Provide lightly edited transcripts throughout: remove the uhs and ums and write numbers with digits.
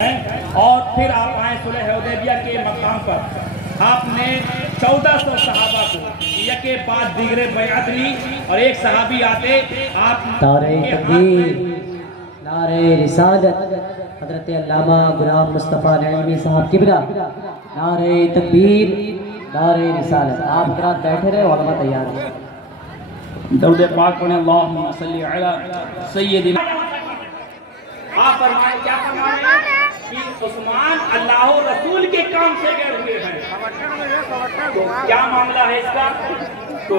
اور پھر آپ آئے صلح حدیبیہ کے مقام پر آپ نے 1400 صحابہ کو یکے بعد دیگرے بیعت لی اور ایک صحابی آتے آپ نعرہ تکبیر، نعرہ رسالت، حضرت علامہ غلام مصطفیٰ نعیمی صاحب قبلہ، نعرہ تکبیر، نعرہ رسالت۔ آپ حضرات بیٹھے رہے، علماء تیار ہیں۔ درود پاک پڑھیں، اللہم صلی علی سیدنا۔ آپ فرمائیں، کیا فرمائیں کہ عثمان اللہ و رسول کے کام سے گئے ہوئے ہیں۔ تو کیا معاملہ ہے اس کا؟ تو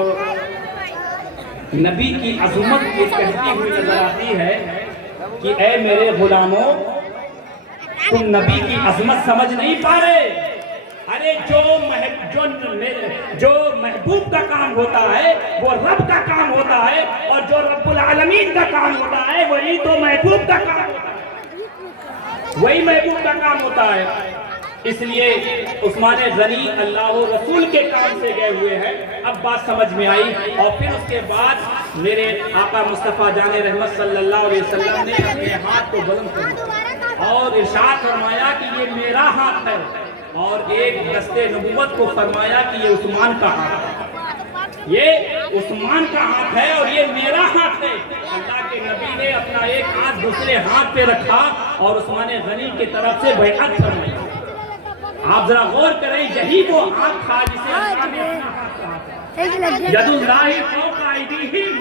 نبی کی عظمت کو کہتی ہوئی نظر آتی ہے کہ اے میرے غلاموں، تم نبی کی عظمت سمجھ نہیں پا رہے۔ ارے جو محبوب کا کام ہوتا ہے وہ رب کا کام ہوتا ہے، اور جو رب العالمین کا کام ہوتا ہے وہی تو محبوب کا کام ہوتا ہے، وہی محبوب کا کام ہوتا ہے۔ اس لیے عثمان غنی اللہ و رسول کے کام سے گئے ہوئے ہیں۔ اب بات سمجھ میں آئی، اور پھر اس کے بعد میرے آقا مصطفیٰ جان رحمت صلی اللہ علیہ وسلم نے اپنے ہاتھ کو بلند کیا اور ارشاد فرمایا کہ یہ میرا ہاتھ ہے، اور ایک دستے نبوت کو فرمایا کہ یہ عثمان کا ہاتھ ہے، یہ عثمان کا ہاتھ ہے اور یہ میرا ہاتھ ہے۔ اللہ کے نبی نے اپنا ایک ہاتھ دوسرے ہاتھ پہ رکھا اور عثمان غنی کی طرف سے بیعت فرمائی۔ آپ ذرا غور کریں، یہی وہ ہاتھ تھا جسے اللہ نے اپنا ہاتھ کہا تھا، ید اللہ فوق ایدیہم،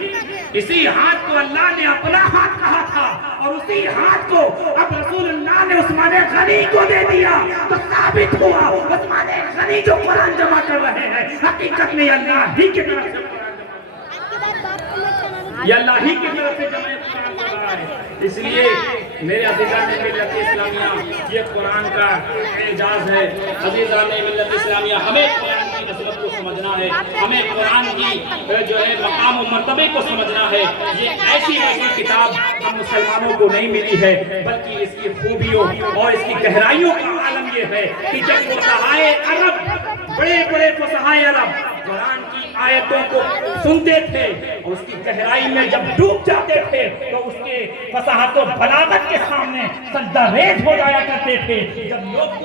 اسی ہاتھ کو اللہ نے اپنا ہاتھ کہا تھا، اور اسی ہاتھ کو اب رسول اللہ نے عثمان غنی کو دے دیا، تو ثابت ہوا عثمان غنی جو قرآن جمع کر رہے ہیں حقیقت میں اللہ ہی کی طرف سے قرآن جمع کر رہا ہے، یہ اللہ ہی کی طرف سے جمع قرآن کر رہا ہے۔ اس لیے میرے عزیزان ملت اسلامیہ، یہ قرآن کا اعجاز ہے۔ عزیزان ملت اسلامیہ، ہمیں قرآن کی عظمت کو سمجھنا ہے، ہمیں قرآن کی جو ہے مقام و مرتبے کو سمجھنا ہے۔ یہ ایسی کتاب ہم مسلمانوں کو نہیں ملی ہے، بلکہ اس کی خوبیوں اور اس کی گہرائیوں کا عالم یہ ہے کہ جب فقہائے عرب، بڑے بڑے فقہائے عرب قرآن کی آیتوں کو سنتے تھے اور اس کی گہرائی میں جب ڈوب جاتے تھے تو اس کے فصاحت و بلاغت کے سامنے سجدہ ریز ہو جایا کرتے تھے۔ جب لوگ